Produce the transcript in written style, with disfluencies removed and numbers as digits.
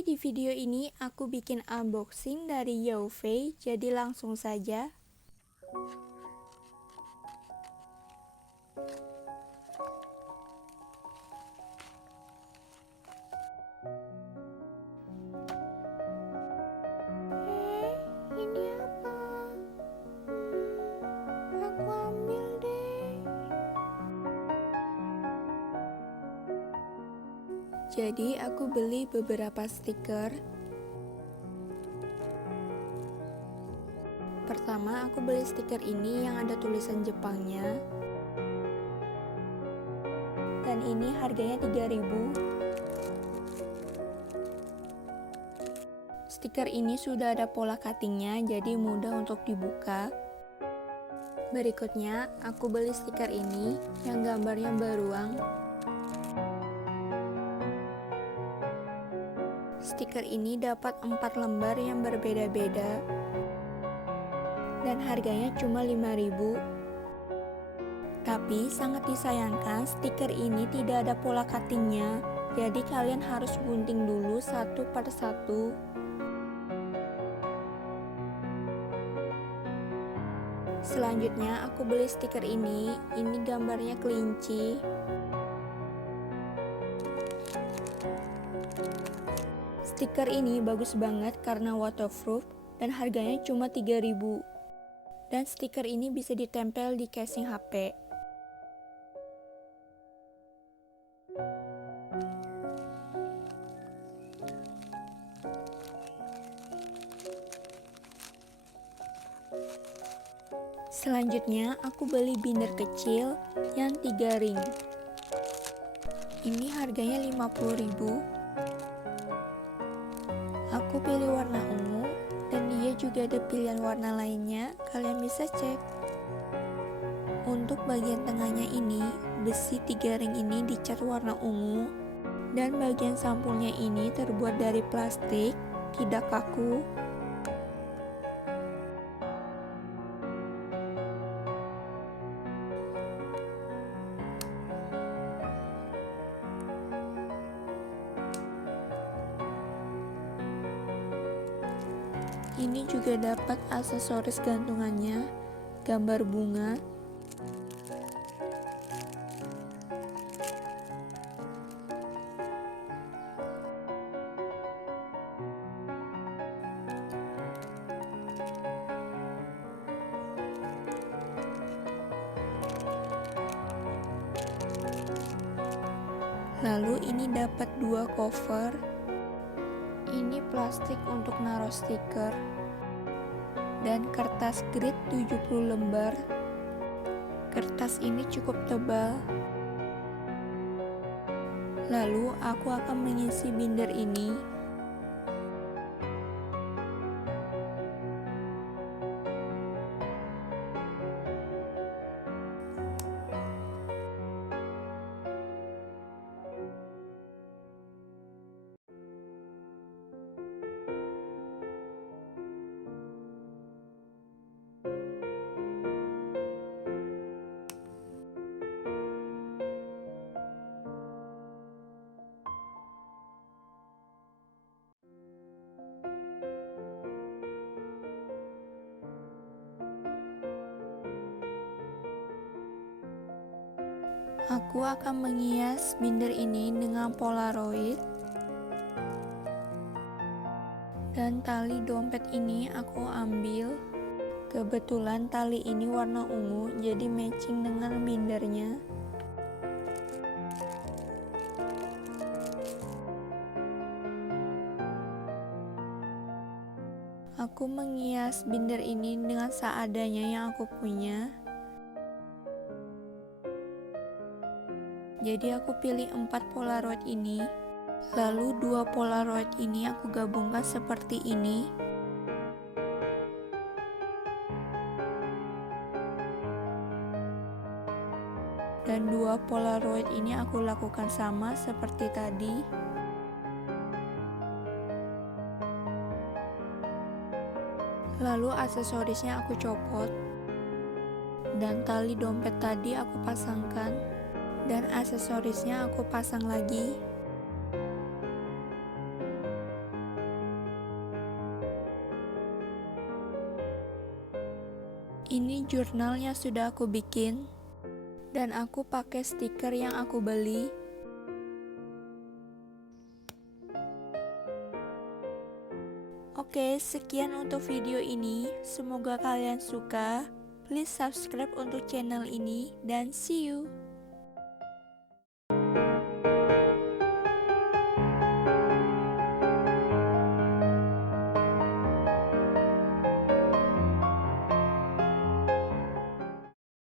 Oke, di video ini aku bikin unboxing dari Yaofei, jadi langsung saja. Ini apa? Aku ambil deh. Jadi aku beli beberapa stiker. Pertama aku beli stiker ini yang ada tulisan Jepangnya. Dan ini harganya 3.000. Stiker ini sudah ada pola cuttingnya, jadi mudah untuk dibuka. Berikutnya aku beli stiker ini yang gambarnya beruang. Stiker ini dapat 4 lembar yang berbeda-beda dan harganya cuma 5.000. Tapi sangat disayangkan stiker ini tidak ada pola cuttingnya, jadi kalian harus gunting dulu satu per satu. Selanjutnya aku beli stiker ini gambarnya kelinci. Stiker ini bagus banget karena waterproof dan harganya cuma 3.000. Dan stiker ini bisa ditempel di casing HP. Selanjutnya aku beli binder kecil yang 3 ring. Ini harganya 50.000. Aku pilih warna ungu dan dia juga ada pilihan warna lainnya, kalian bisa cek. Untuk bagian tengahnya ini, besi 3 ring ini dicat warna ungu dan bagian sampulnya ini terbuat dari plastik, tidak kaku. Ini juga dapat aksesoris gantungannya, gambar bunga. Lalu ini dapat 2 cover. Ini plastik untuk naruh stiker dan kertas grid 70 lembar. Kertas ini cukup tebal. Lalu aku akan mengisi binder ini. Aku akan menghias binder ini dengan polaroid. Dan tali dompet ini aku ambil. Kebetulan tali ini warna ungu, jadi matching dengan bindernya. Aku menghias binder ini dengan seadanya yang aku punya. Jadi aku pilih 4 polaroid ini. Lalu 2 polaroid ini aku gabungkan seperti ini. Dan 2 polaroid ini aku lakukan sama seperti tadi. Lalu aksesorisnya aku copot. Dan tali dompet tadi aku pasangkan. Dan aksesorisnya aku pasang lagi. Ini jurnalnya sudah aku bikin, dan aku pakai stiker yang aku beli. Oke, sekian untuk video ini. Semoga kalian suka. Please subscribe untuk channel ini, dan see you.